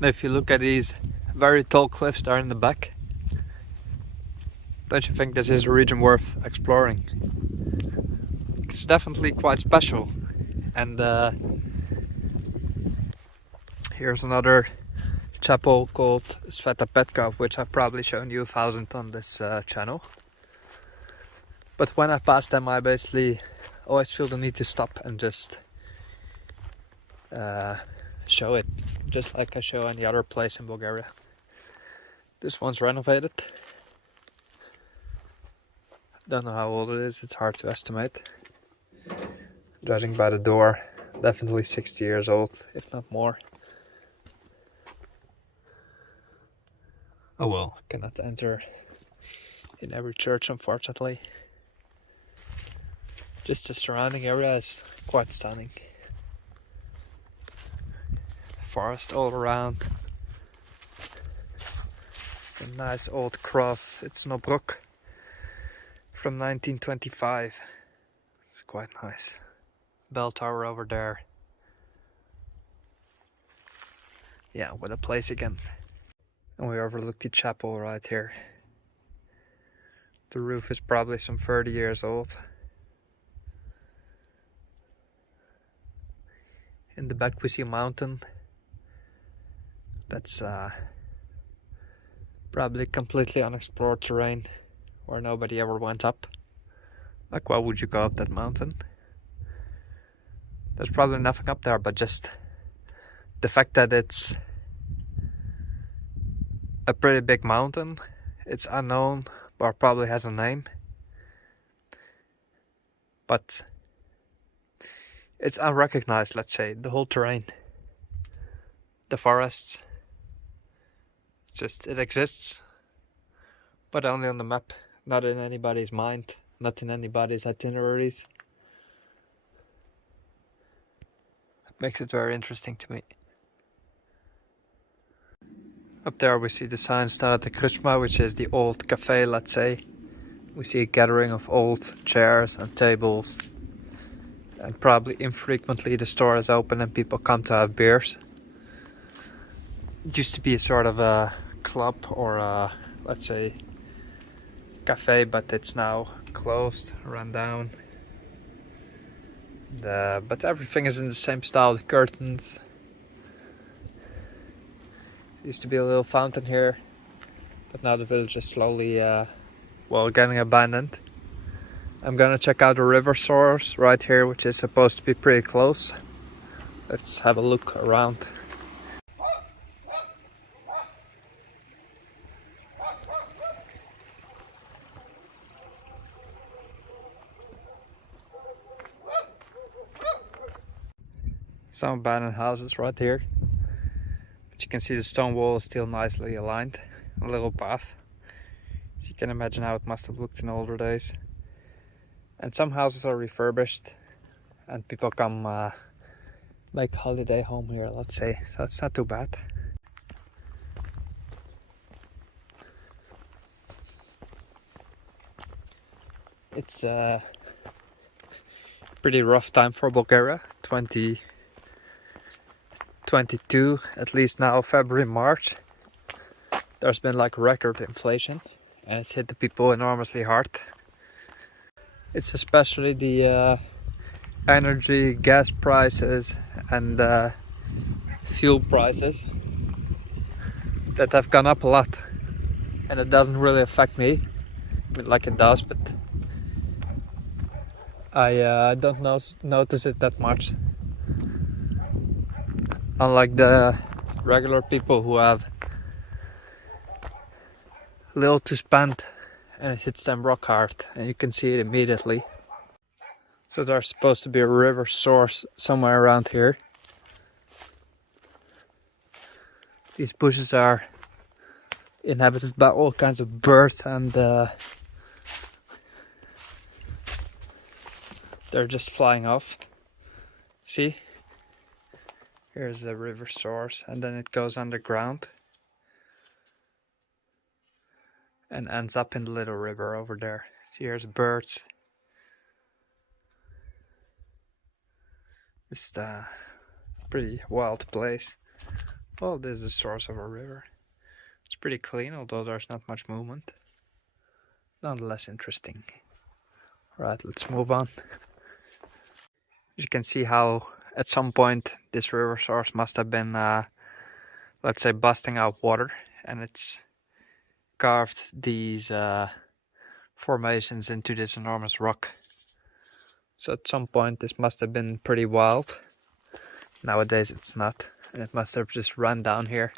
If you look at these very tall cliffs there in the back, don't you think this is a region worth exploring? It's definitely quite special. And here's another chapel called Sveta Petka, which I've probably shown you 1,000 on this channel. But when I pass them, I basically always feel the need to stop and just show it, just like I show any other place in Bulgaria. This one's renovated. Don't know how old it is, it's hard to estimate. Judging by the door, definitely 60 years old, if not more. Oh well, cannot enter in every church, unfortunately. Just the surrounding area is quite stunning. Forest all around. A nice old cross. It's no brook from 1925. It's quite nice. Bell tower over there. Yeah, what a place again. And we overlook the chapel right here. The roof is probably some 30 years old. In the back we see a mountain. That's probably completely unexplored terrain where nobody ever went up. Like, why would you go up that mountain? There's probably nothing up there, but just the fact that it's a pretty big mountain, it's unknown, but probably has a name. But it's unrecognized, let's say, the whole terrain. The forests. Just, it exists, but only on the map, not in anybody's mind, not in anybody's itineraries. Makes it very interesting to me. Up there we see the sign Starate Krishma, which is the old cafe, let's say. We see a gathering of old chairs and tables. And probably infrequently the store is open and people come to have beers. It used to be a sort of a club or a, let's say, cafe, but it's now closed, run down. But everything is in the same style, the curtains. Used to be a little fountain here, but now the village is slowly, getting abandoned. I'm gonna check out the river source right here, which is supposed to be pretty close. Let's have a look around. Some abandoned houses right here. But you can see the stone wall is still nicely aligned. A little path. So you can imagine how it must have looked in older days. And some houses are refurbished and people come make holiday home here, let's say. So it's not too bad. It's a pretty rough time for Bulgaria. 2022, at least now, February, March. There's been like record inflation and it's hit the people enormously hard. It's especially the energy, gas prices and fuel prices that have gone up a lot. And it doesn't really affect me, like it does, but I don't notice it that much. Unlike the regular people who have little to spend and it hits them rock hard and you can see it immediately. So there's supposed to be a river source somewhere around here. These bushes are inhabited by all kinds of birds and they're just flying off. See? Here's the river source and then it goes underground and ends up in the little river over there. See, here's birds. It's a pretty wild place. Well, this is the source of a river. It's pretty clean, although there's not much movement. Nonetheless interesting. Right, let's move on. You can see how at some point this river source must have been, let's say, busting out water, and it's carved these formations into this enormous rock. So at some point this must have been pretty wild. Nowadays it's not, and it must have just run down here